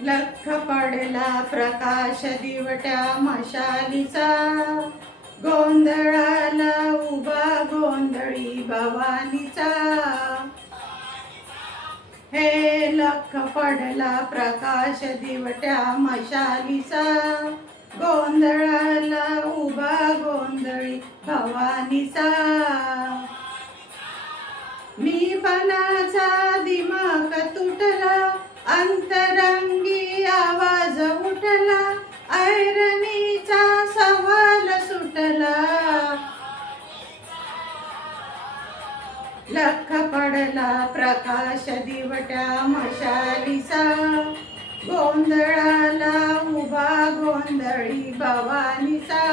लख पडला प्रकाश दिवट्या मशालीचा, गोंधळाला उभा गोंधळी भवानीचा. हे लख पडला प्रकाश दिवट्या मशालीचा, गोंधळाला उभा गोंधळी भवानीचा. मी पणाचा दिमाग तुटला, अंतरंगी आवाज उठला, ऐरणीचा सवाल सुटला. लख पडला प्रकाश दिवट्या मशालीचा, गोंधळाला उभा गोंधळी भवानीचा.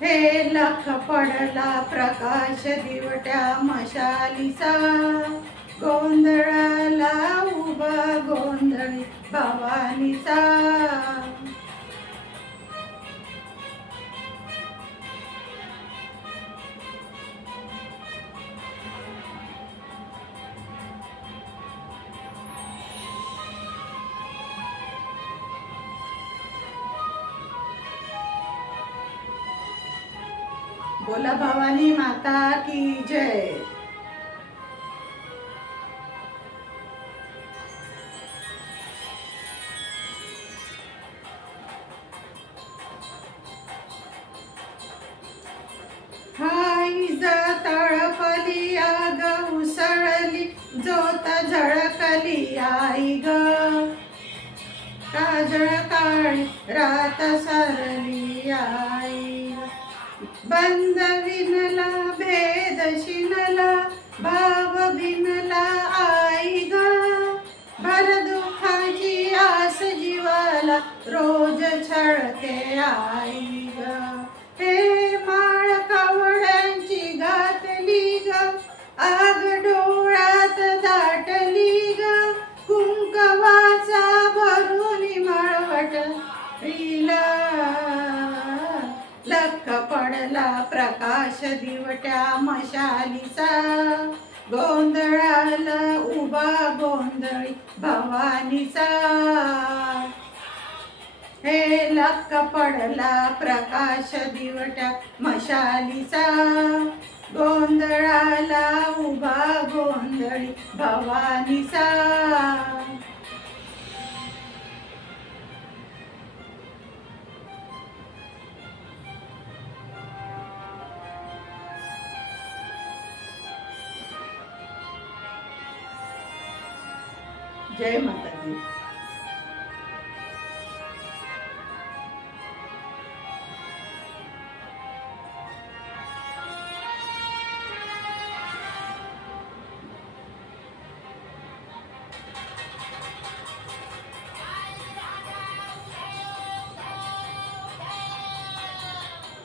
हे लख पडला प्रकाश दिवट्या मशालीचा, गोंधळाला उभा गोंधळी भवानीचा. बोला भवानी माता की जय. हाईज तळपली आग उसळली, जोत झळकली आई ग. काजळ काळी रात सरली आई, बंद विणला भेद शिनला, भाव भिनला आई ग. भर दुःखाची आस जीवाला रोज छळते आई ग. हे माळ कावड्यांची घातली ग, आग डोळ्यात दाटली ग. कुंकवाचा भरून मळवट रीला, लख पडला प्रकाश दिवट्या मशालीचा, गोंधळाला उभा गोंधळी भवानीचा. हे लख पडला प्रकाश दिवट्या मशालीचा, गोंधळाला उभा गोंधळी भवानीचा. जय माता दी.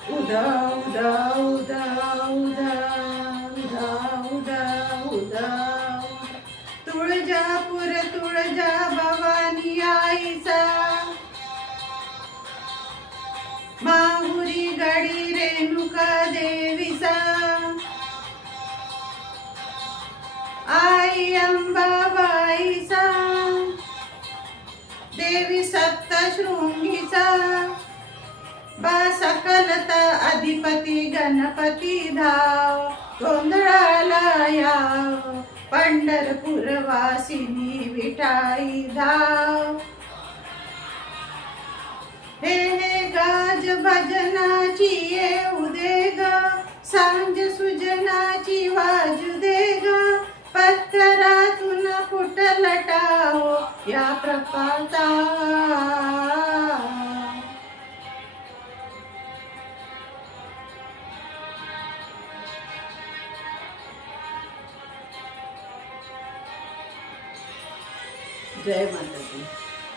उदा उदा उदा उदा उदा उदा उदा, तुळजापूर तुळजा भवानी आईचा, माहुरी गडी रेणुका देवीचा. आई अंबाबाईचा, देवी सप्तशृंगीचा. बा सकलता अधिपती गणपती धाव, गोंधळाला याव पंढरपूर वासिनी विठाई धाव. हे गाज भजनाची येऊ दे ग, सांज सुजनाची वाजू दे ग. पत्करातून फुटल टाहो या प्रपाता, जय माता दी.